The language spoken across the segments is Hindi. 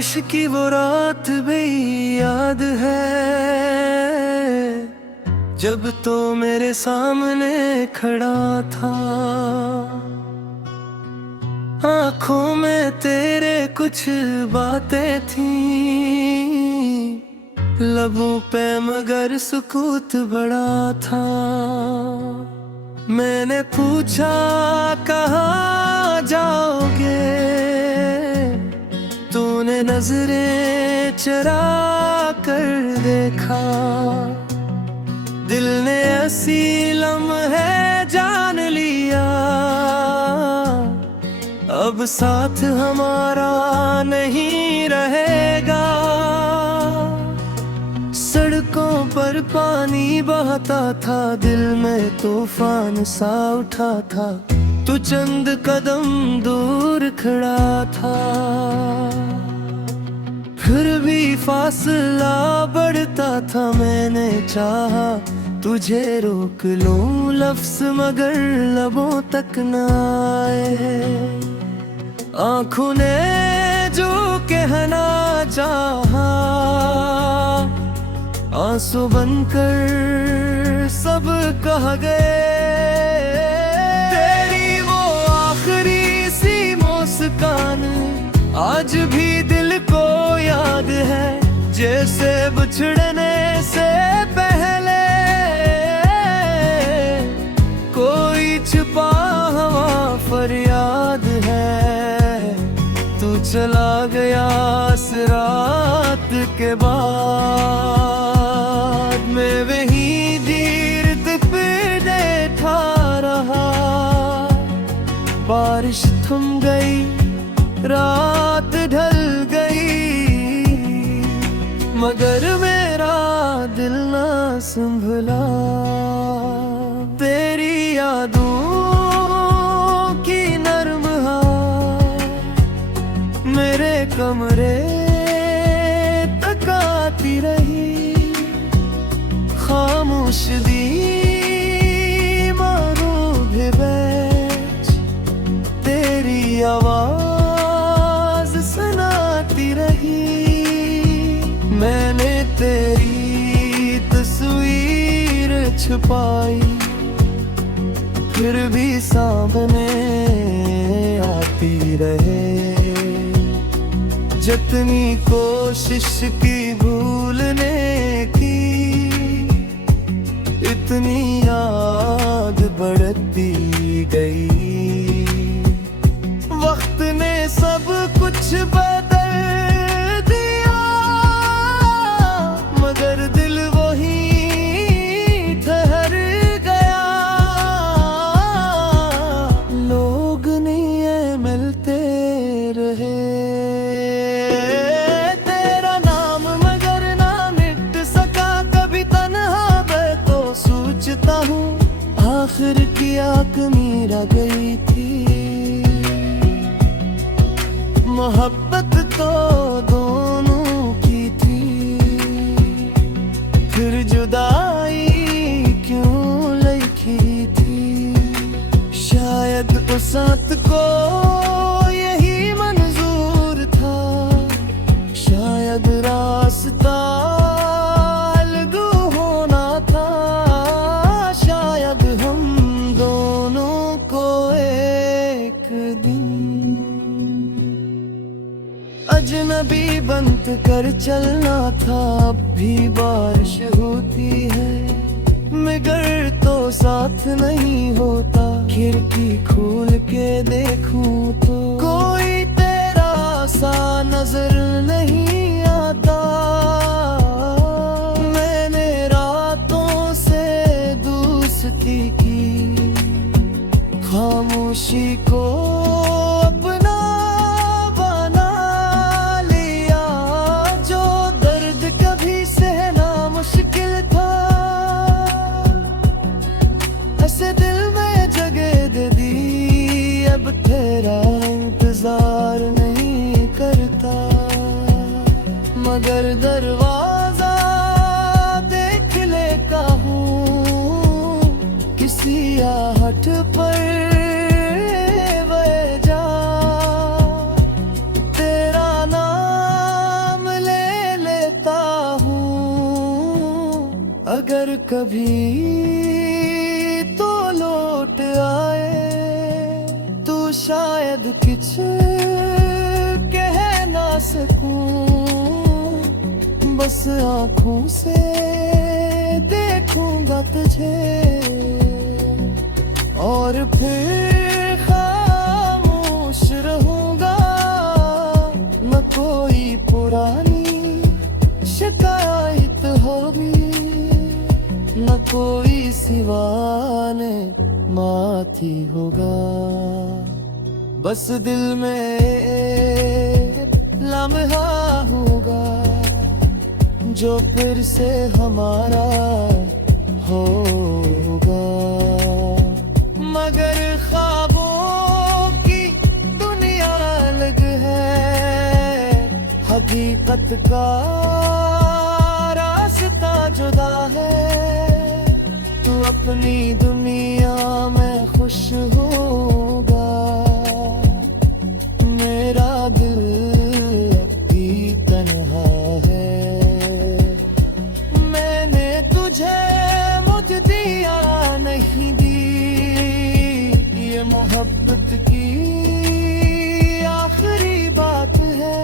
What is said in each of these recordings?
बारिश की वो रात भी याद है, जब तो मेरे सामने खड़ा था। आंखों में तेरे कुछ बातें थी, लबों पे मगर सुकूत बड़ा था। मैंने पूछा कहाँ जाओगे, तूने नजरें चरा कर देखा। दिल ने ऐसी लम्हे जान लिया, अब साथ हमारा नहीं रहेगा। सड़कों पर पानी बहता था, दिल में तूफान सा उठा था। तू चंद कदम दूर खड़ा था, फिर भी फासला बढ़ता था। मैंने चाहा तुझे रोक लूं, लफ्ज़ मगर लबों तक न आए। आँखों ने जो कहना चाहा, आंसू बनकर सब कह गए। तेरी वो आखिरी सी मुस्कान आज भी दिल को याद है, जैसे बिछड़ने से पहले कोई छुपा हुआ फरियाद है। तू चला गया इस रात के बाद, मैं वहीं दीर्घ पे बैठा रहा। बारिश थम गई, रात ढल गई, मगर मेरा दिल ना संभला। तेरी यादों की नर्म हवा मेरे कमरे तक आती रही। खामोश दीवारों पे बैठ तेरी आवाज सुनाती रही। मैंने तेरी तस्वीर छुपाई, फिर भी सामने आती रहे। जितनी कोशिश की भूलने की, इतनी याद बढ़ती गई। वक्त ने सब कुछ बदल दिया, मगर दिल वही ठहर गया। लोग नहीं मिलते रहे, तेरा नाम मगर ना मिट सका कभी। तन्हा मैं तो सोचता हूँ, आखिर की आँख मेरा गई थी। मोहब्बत तो दोनों की थी, फिर जुदाई क्यों लिखी थी। शायद उस साथ को यही मंजूर था, शायद रास्ता अलग होना था। शायद हम दोनों को एक दिन अजनबी बंद कर चलना था। अब भी बारिश होती है, मगर तो साथ नहीं होता। खिड़की खोल के देखूं तो कोई तेरा सा नजर नहीं आता। मैंने रातों से दोस्ती की, खामोशी को अपना बना लिया। जो दर्द कभी सहना मुश्किल था, ऐसे दिल में जगह दे दी। अब तेरा इंतजार नहीं करता, मगर दरवाजा देख लेता हूँ किसी आहट पर। वह जा तेरा नाम कभी तो लौट आए, तू शायद कुछ कह ना सकूं, बस आँखों से देखूंगा तुझे और फिर खामोश रहूंगा। न कोई पुरानी शिकायत होगी, न कोई सिवाने माथी होगा। बस दिल में एक लम्हा होगा जो फिर से हमारा होगा। मगर ख्वाबों की दुनिया अलग है, हकीकत का रास्ता जुदा है। तू अपनी दुनिया में खुश होगा, मेरा दिल अभी तन्हा है। मैंने तुझे मुझ दिया नहीं दी, ये मोहब्बत की आखिरी बात है।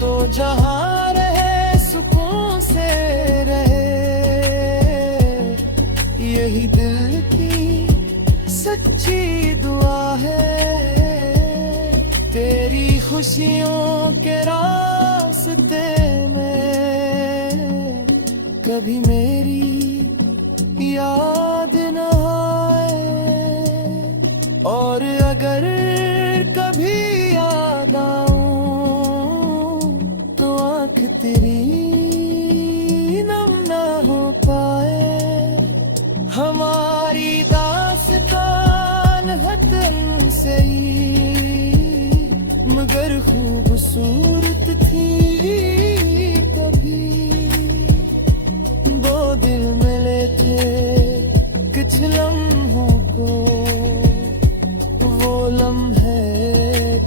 तो जहाँ रहे सुकून से रहे, यही दिल की सच्ची दुआ है। तेरी खुशियों के रास्ते में कभी मेरी याद न आए, और अगर कभी याद आऊं तो आँख तेरी नम ना हो पाए। हमारी दास्तान है तुमसे ही, मगर खूबसूरत थी तभी। दो दिल मिले थे कुछ लम्हों को, वो लम्हे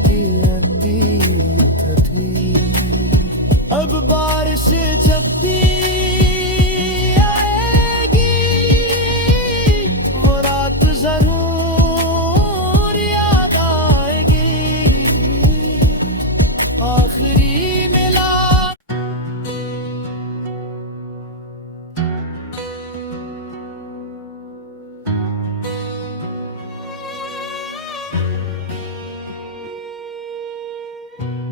की अतीत थी। अब बारिश जब भी जरूर याद आएगी, आखिरी मिला।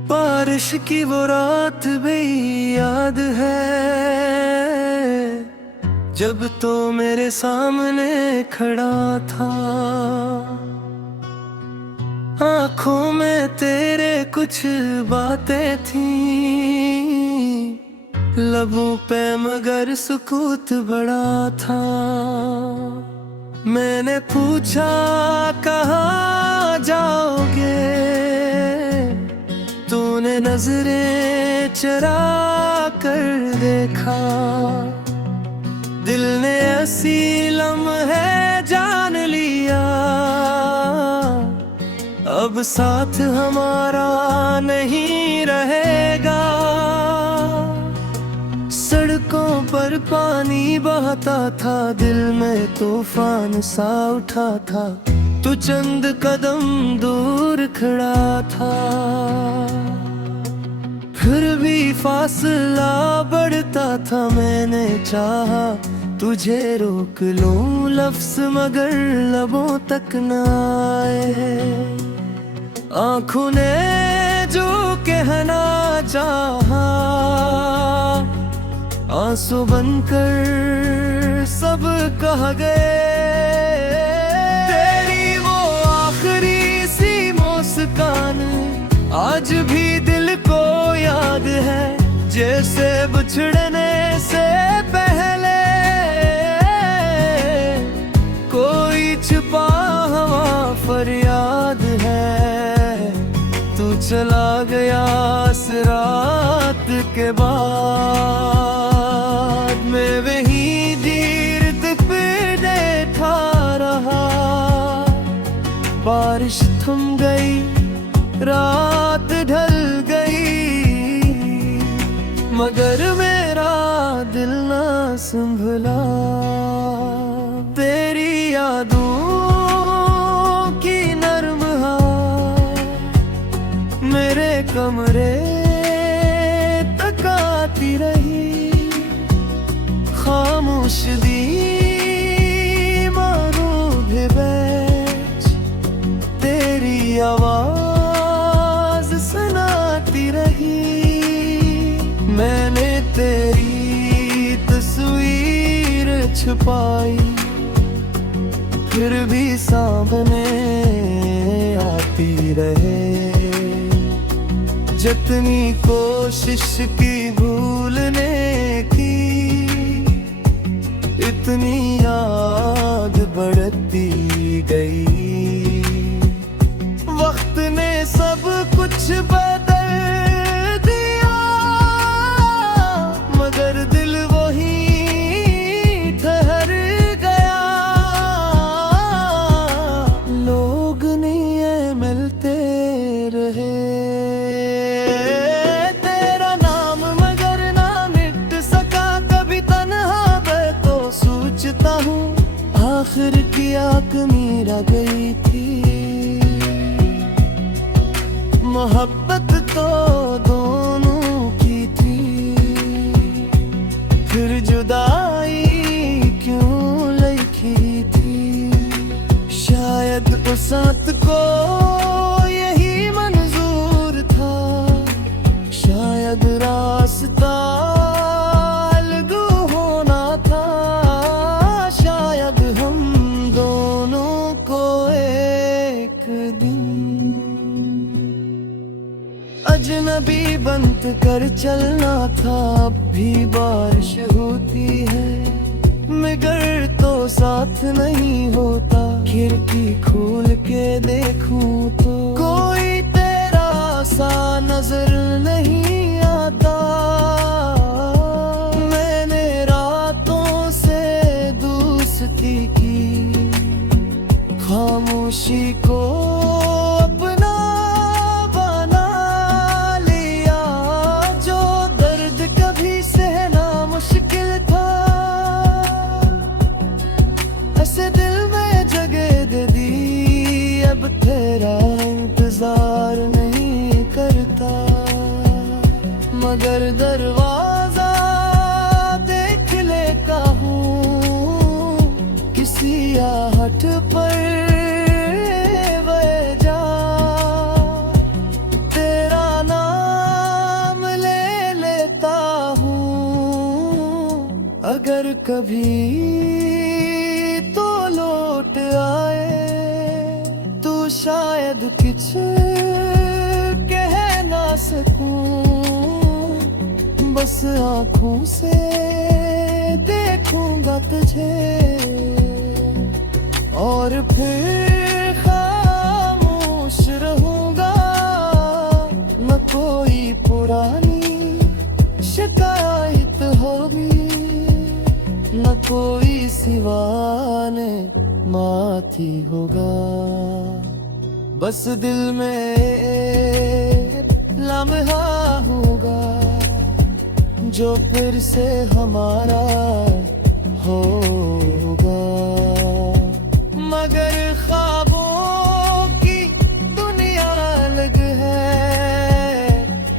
बारिश की वो रात भी याद है, जब तो मेरे सामने खड़ा था। आँखों में तेरे कुछ बातें थी, लबों पे मगर सुकूत बड़ा था। मैंने पूछा कहाँ जाओगे, तूने नजरें चरा कर देखा। दिल ने ऐसी लम्हे जान लिया, अब साथ हमारा नहीं रहेगा। सड़कों पर पानी बहता था, दिल में तूफान सा उठा था। तू चंद कदम दूर खड़ा था, फिर भी फासला बढ़ता था। मैंने चाहा तुझे रोक लूं लफ्ज़, मगर लबों तक न आए। आँखों ने जो कहना चाहा, आंसू बनकर सब कह गए। तेरी वो आखिरी सी मुस्कान आज भी दिल को याद है, जैसे बिछड़ने से पहले कोई छुपा हुआ फरियाद है। तू चला गया इस रात के बाद, मैं वहीं दीर्घ पे बैठा रहा। बारिश थम गई, रात ढल गई, मगर मेरा दिल ना संभला। तेरी यादों की नरम हवा मेरे कमरे तक आती रही। खामोश दीवारों पे बैठ तेरी आवाज सुनाती रही। मैंने तेरी तस्वीर छुपाई फिर भी सामने आती रहे। जितनी कोशिश की भूलने की इतनी याद बढ़ती गई। वक्त ने सब कुछ बदल दिया मगर दिल वही ठहर गया। लोग नहीं मिलते रहे तेरा नाम मगर ना मिट सका कभी। तन्हा मैं तो सोचता हूँ आखिर की आंख मेरा गई थी। मोहब्बत तो दोनों की थी फिर जुदाई क्यों लिखी थी। शायद उस साथ को यही मंजूर था। शायद रास्ता अलग होना था। शायद हम दोनों को एक दिन अजनबी बंद कर चलना था। अब भी बारिश होती है मगर तो साथ नहीं होता। खिड़की खोल के देखूं तो कोई तेरा सा नजर नहीं आता। मैंने रातों से दोस्ती की खामोशी को अपना बना लिया। जो दर्द कभी सहना मुश्किल था ऐसे दिल में जगह दे दी। अब तेरा इंतजार नहीं करता मगर दरवाजा देख लेता हूँ किसी आहट पर वजह तेरा नाम ले लेता हूँ। अगर कभी तो लौट आए तो शायद कुछ कह ना सकूं। बस आँखों से देखूंगा तुझे और फिर खामोश रहूंगा। न कोई पुरानी शिकायत होगी न कोई सिवाने माथी होगा। बस दिल में लम्हा होगा जो फिर से हमारा होगा। मगर ख्वाबों की दुनिया अलग है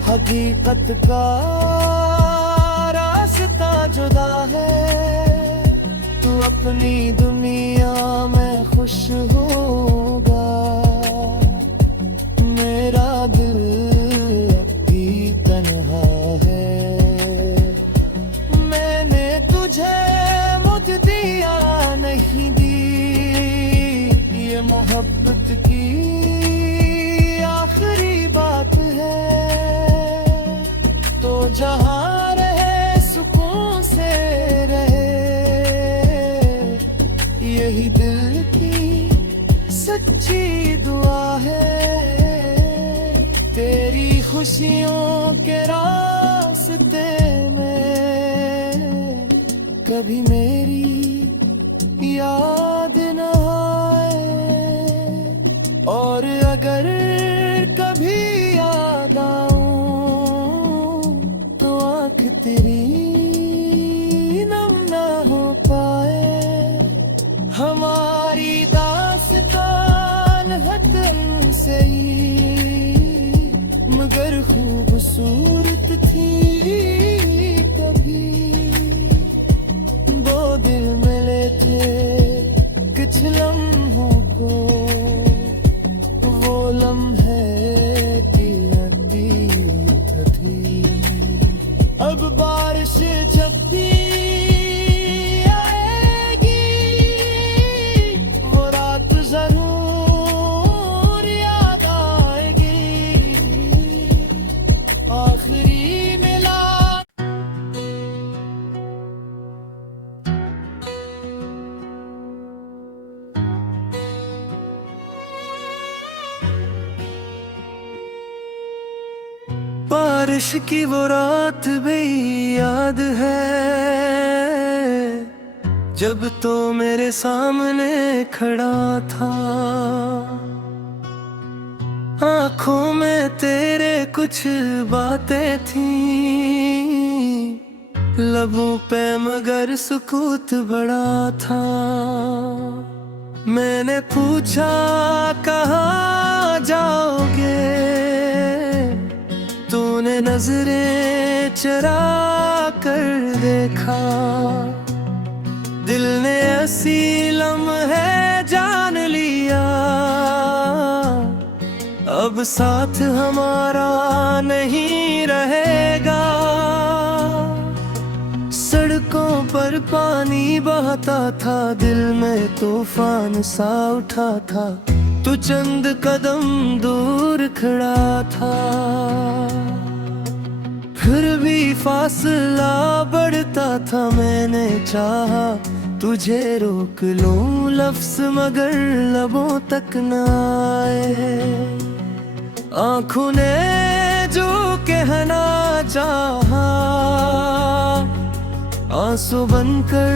हकीकत का रास्ता जुदा है। तू अपनी दुनिया में खुश होगा मेरा दिल अब भी तन्हा है। मैंने तुझे मुझ दिया नहीं दी ये मोहब्बत की आखिरी बात है। तो जहाँ रहे सुकून से रहे यही दिल की सच्ची दुआ है। तेरी खुशियों के रास्ते में कभी मेरी याद न आए और अगर कभी याद आऊं तो आँख तेरी नम न मगर खूबसूरत थी कभी। दो दिल मिले थे कुछ लम्हों को, वो लम्हे की अतीत थी। अब बारिश झपटी आएगी, वो रात जरूर याद आएगी। आखिरी मिला बारिश की वो रात भी याद है, जब तो मेरे सामने खड़ा था। आंखों में तेरे कुछ बातें थी, लबों पे मगर सुकूत बड़ा था। मैंने पूछा कहाँ जाओगे, तूने नजरें चरा कर देखा। दिल ने ऐसी लम्हे जान लिया, अब साथ हमारा नहीं रहेगा। सड़कों पर पानी बहता था, दिल में तूफान सा उठा था। तू चंद कदम दूर खड़ा था, फिर भी फासला बढ़ता था। मैंने चाहा तुझे रोक लूं लफ्ज, मगर लबों तक न आए। आँखों ने जो कहना चाहा, आंसू बनकर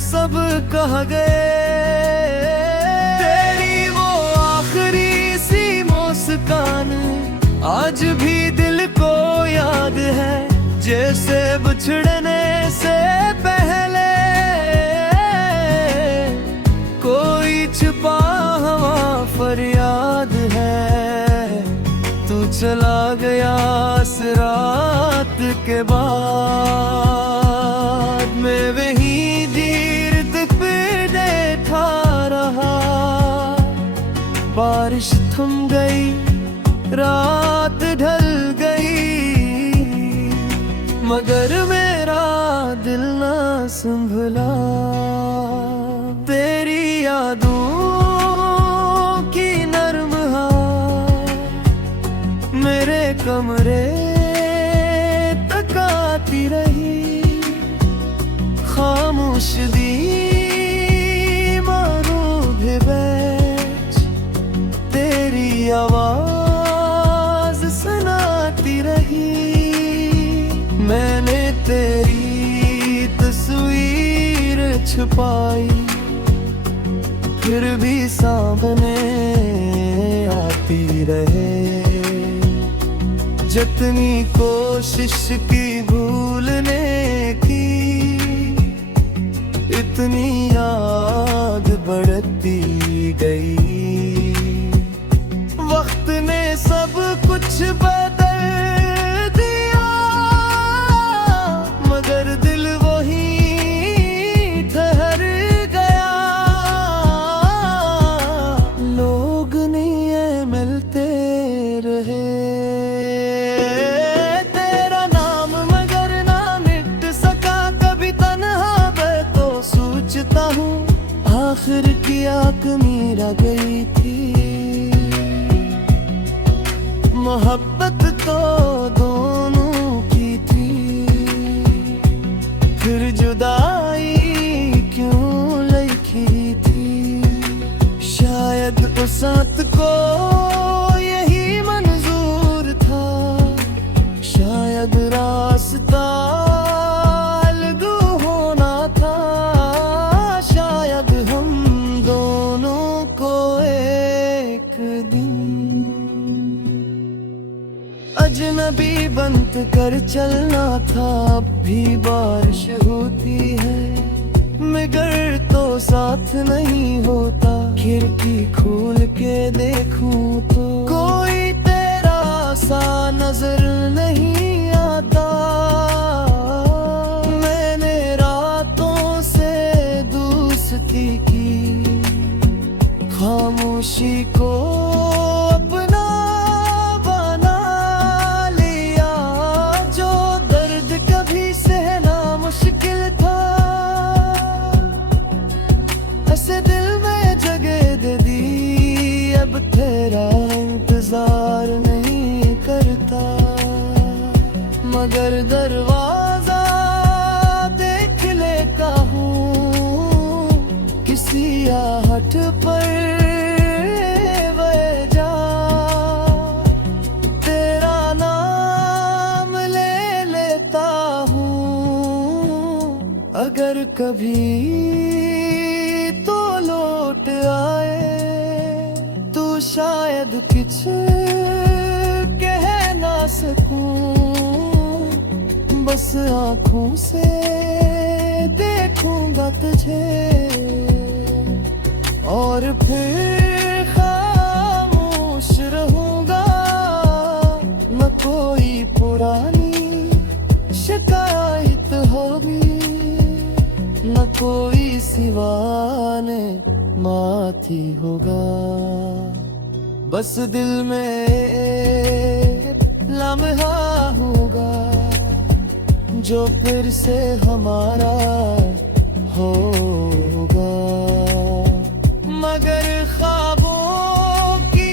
सब कह गए। तेरी वो आखिरी सी मुस्कान आज भी दिल को याद है, जैसे बिछड़ने से पहले कोई छुपा हुआ फरियाद है। तू चला गया इस रात के बाद, मैं वहीं दीर्घ पे बैठा रहा। बारिश थम गई, रात ढल गई, मगर मेरा दिल ना संभला। तेरी यादों की नर्म हवा मेरे कमरे तक आती रही। खामोश दीवारों पे बैठ तेरी आवाज सुनाती रही। मैंने तेरी तस्वीर छुपाई, फिर भी सामने आती रहे। जितनी कोशिश की भूलने की, इतनी याद बढ़ती गई। वक्त ने सब कुछ बदल दिया, मगर दिल वही ठहर गया। लोग नहीं मिलते रहे, तेरा नाम मगर ना मिट सका कभी। तन्हा मैं तो सोचता हूँ, आखिर की आँख मेरा गई थी। मोहब्बत तो दोनों की थी, फिर जुदाई क्यों लिखी थी। शायद उस रात को यही मंजूर था, शायद रास्ता अलग होना था। शायद हम दोनों को एक दिन अजनबी बंद कर चलना था। अब भी बारिश होती है, मगर तो साथ नहीं होता। खिड़की खोल के देखूं तो कोई तेरा सा नजर नहीं आता। मैंने रातों से दोस्ती की, खामोशी को अपना बना लिया। जो दर्द कभी सहना मुश्किल था, ऐसे दिल में जगह दे दी। अब तेरा इंतजार नहीं करता, मगर दरवाजा देख लेता हूँ किसी आहट पर वजह। तेरा नाम ले लेता हूँ, अगर कभी तो लौट आए तो शायद कुछ कह ना सकूं। बस आँखों से देखूंगा तुझे और फिर खामोश रहूंगा। न कोई पुरानी शिकायत होगी, न कोई सिवाने माथी होगा। बस दिल में एक लम्हा होगा जो फिर से हमारा होगा। मगर ख्वाबों की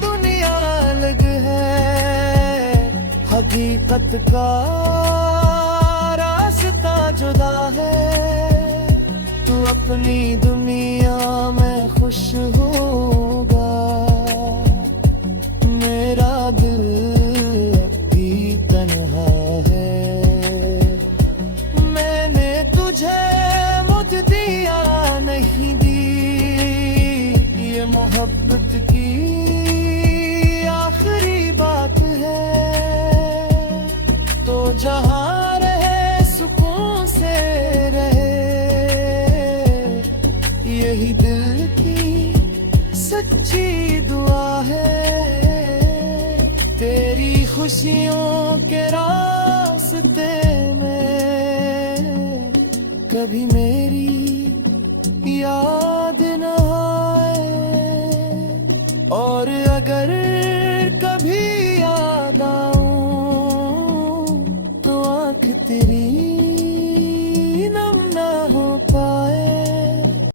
दुनिया अलग है, हकीकत का रास्ता जुदा है। तू अपनी दुनिया में खुश होगा, मेरा दिल अब भी तन्हा है। मैंने तुझे मुझ दिया नहीं दी, ये मोहब्बत की आखिरी बात है। तो जहाँ रहे सुकून से रहे, यही दिल की सच्ची दुआ है। तेरी खुशियों के रास्ते में कभी मेरी याद न आए, और अगर कभी याद आऊं तो आँख तेरी